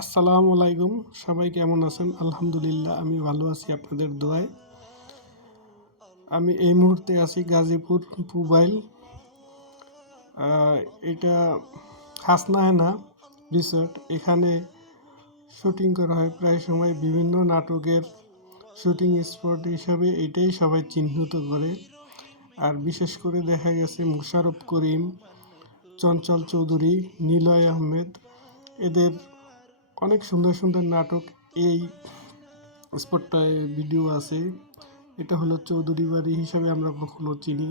আসসালামু আলাইকুম। সবাই কেমন আছেন? আলহামদুলিল্লাহ আমি ভালো আছি আপনাদের দোয়ায়। আমি এই মুহূর্তে আছি গাজীপুর পুবাইল। এটা হাসনাহেনা রিসোর্ট। এখানে শুটিং করা হয় প্রায় সময়। বিভিন্ন নাটকের শুটিং স্পট হিসাবে এটাই সবাই চিহ্নিত করে। আর বিশেষ করে দেখা গেছে মোশাররফ করিম, চঞ্চল চৌধুরী, নিলয় আহমেদ, এদের অনেক সুন্দর সুন্দর নাটক এই স্পটটায় ভিডিও আছে। এটা হলো চৌধুরী বাড়ি হিসাবে আমরা কখনো চিনি,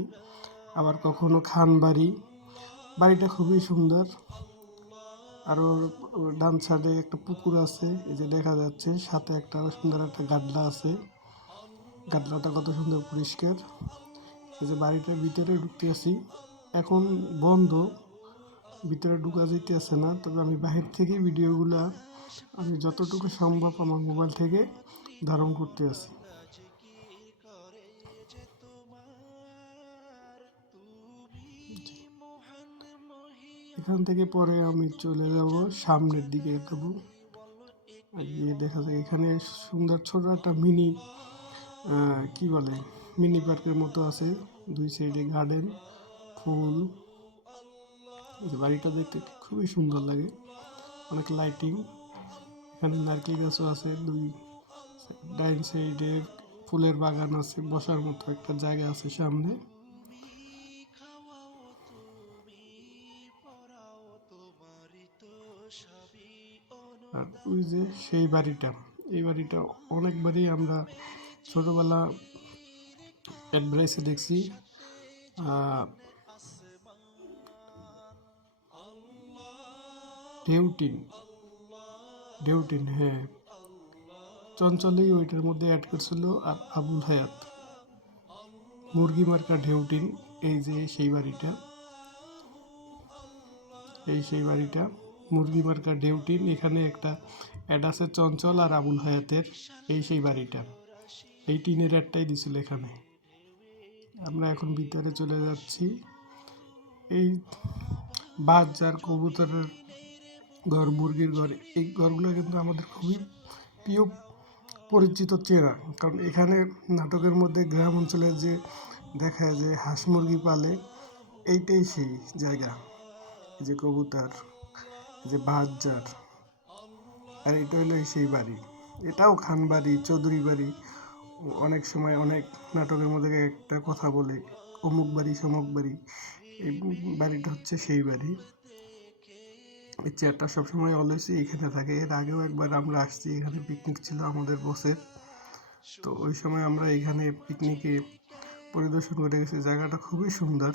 আবার কখনো খান বাড়ি। বাড়িটা খুবই সুন্দর। আরও ডান সাইডে একটা পুকুর আছে, এই যে দেখা যাচ্ছে, সাথে একটা সুন্দর একটা গাডলা আছে। গাডলাটা কত সুন্দর পরিষ্কার। এই যে বাড়িটার ভিতরে ঢুকতে আসি, এখন বন্ধ, ভিতরে ঢুকা যেতে আসে না। তবে আমি বাহির থেকে ভিডিওগুলা আমি যতটুকু সম্ভব আমার মোবাইল থেকে ধারণ করতে আসি। এখান থেকে পরে আমি চলে যাব সামনের দিকে এগোবো। গিয়ে দেখা যায় এখানে সুন্দর ছোট একটা মিনি কি বলে মিনি পার্কের মতো আছে। দুই সাইডে গার্ডেন, ফুল। যে বাড়িটা দেখতে খুবই সুন্দর লাগে, অনেক লাইটিং। এখানে নারকেল গাছও আছে, দুই ডাইন সাইডে ফুলের বাগান আছে, বসার মতো একটা জায়গা আছে সামনে। আর ওই যে সেই বাড়িটা, এই বাড়িটা অনেকবারই আমরা ছোটোবেলা অ্যাডভার্টাইজে দেখছি। ঢেউটিন, ঢেউটিন, হ্যাঁ, চঞ্চলই ওইটার মধ্যে অ্যাড করছিল। আর আবুল হায়াত, মুরগি মার্কা ঢেউটিন। এই যে সেই বাড়িটা, এই সেই বাড়িটা মুরগি মার্কা ঢেউটিন। এখানে একটা অ্যাড আছে চঞ্চল আর আবুল হায়াতের। এই সেই বাড়িটা, এই টিনের অ্যাডটাই দিছিল এখানে। আমরা এখন ভিতরে চলে যাচ্ছি। এই বাজ আর কবুতরের ঘর, মুরগির ঘর, এই ঘরগুলো কিন্তু আমাদের খুবই প্রিয়, পরিচিত, চেনা। কারণ এখানে নাটকের মধ্যে গ্রাম অঞ্চলে যে দেখা যায় যে হাঁস মুরগি পালে, এইটাই সেই জায়গা। এই যে কবুতর, এই যে বাহাজ্জার, আর এটা হলো সেই বাড়ি। এটাও খান বাড়ি, চৌধুরী বাড়ি। অনেক সময় অনেক নাটকের মধ্যে একটা কথা বলে, অমুক বাড়ি সমুক বাড়ি। এই বাড়িটা হচ্ছে সেই বাড়ি। এই চেয়ারটা সবসময় অলওয়েজই এখানে থাকে। এর আগেও একবার আমরা আসছি, এখানে পিকনিক ছিল আমাদের বসের। তো ওই সময় আমরা এখানে পিকনিকে পরিদর্শন করে গেছি। জায়গাটা খুবই সুন্দর,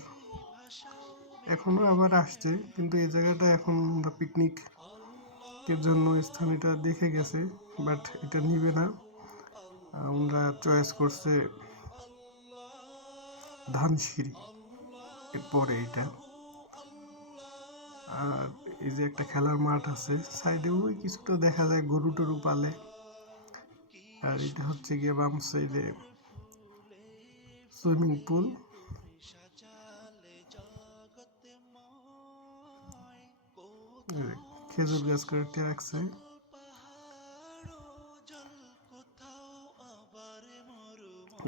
এখনও আবার আসছে। কিন্তু এই জায়গাটা এখন আমরা পিকনিকের জন্য স্থান এটা দেখে গেছে, বাট এটা নিবে না। আমরা চয়েস করছে ধানসিঁড়ি, এরপরে এটা। আর এই যে একটা খেলার মাঠ আছে সাইডে, ওই কিছুটা দেখা যায় গরু টরু পালে। আর এটা হচ্ছে গিয়ে বাম সাইডে সুইমিং পুল। খেজুর গাছ কাটতে রাখছে।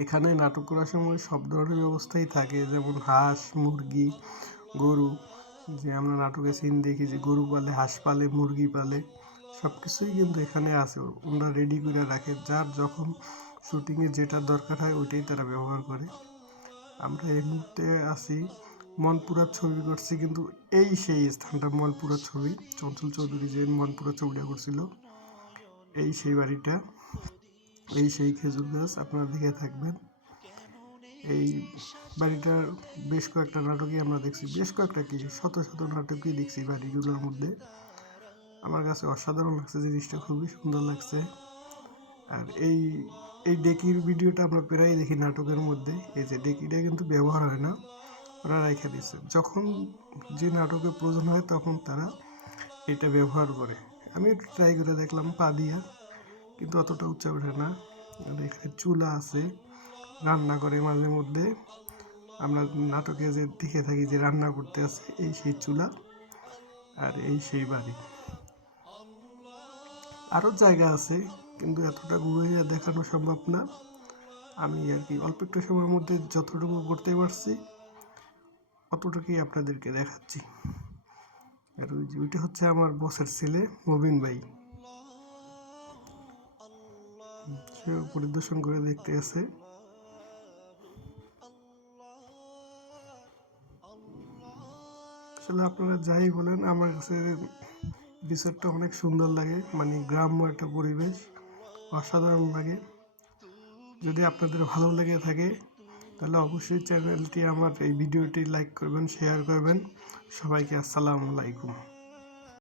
এখানে নাটক করার সময় সব ধরনের ব্যবস্থাই থাকে, যেমন হাঁস, মুরগি, গরু। যে আমরা নাটকে সিন দেখি যে গরু পালে, হাঁস পালে, মুরগি পালে, সব কিছুই কিন্তু এখানে আছে। ওরা রেডি করে রাখে, যার যখন শুটিংয়ে যেটা দরকার হয় ওইটাই তারা ব্যবহার করে। আমরা এই মুহূর্তে আছি মনপুরার ছবি করছি, কিন্তু এই সেই স্থানটা মনপুরার ছবি। চঞ্চল চৌধুরী যে মনপুরার ছবিটা করছিল, এই সেই বাড়িটা, এই সেই খেজুর গাছ, আপনারা দেখে থাকবেন। এই বাড়িটার বেশ কয়েকটা নাটকই আমরা দেখছি, বেশ কয়েকটা কি শত শত নাটকই দেখছি বাড়িগুলোর মধ্যে। আমার কাছে অসাধারণ লাগছে, জিনিসটা খুবই সুন্দর লাগছে। আর এই এই ডেকির ভিডিওটা আমরা প্রায় দেখি নাটকের মধ্যে। এই যে ডেকিটা কিন্তু ব্যবহার হয় না, ওরা রেখে দিচ্ছে। যখন যে নাটকে প্রয়োজন হয় তখন তারা এটা ব্যবহার করে। আমি একটু ট্রাই করে দেখলাম পা দিয়া, কিন্তু অতটা উচ্চা ওঠে না। আর এখানে চুলা আছে, রান্না করে মাঝে মধ্যে। আমরা নাটকে যে দেখে থাকি যে রান্না করতে আছে, এই সেই চুলা। আর এই সেই বাড়ি। আরও জায়গা আছে, কিন্তু এতটা ঘুরে দেখানো সম্ভব না। আমি আর কি অল্প একটু সময়ের মধ্যে যতটুকু করতে পারছি অতটুকুই আপনাদেরকে দেখাচ্ছি। আর ওইটা হচ্ছে আমার বসের ছেলে মবিন ভাই, সে পরিদর্শন করে দেখতে আছে। আসলে আপনারা যাই বলেন, আমার কাছে রিসোর্টটা অনেক সুন্দর লাগে, মানে গ্রাম্য একটা পরিবেশ, অসাধারণ লাগে। যদি আপনাদের ভালো লেগে থাকে তাহলে অবশ্যই চ্যানেলটি, আমার এই ভিডিওটি লাইক করবেন, শেয়ার করবেন। সবাইকে আসসালামু আলাইকুম।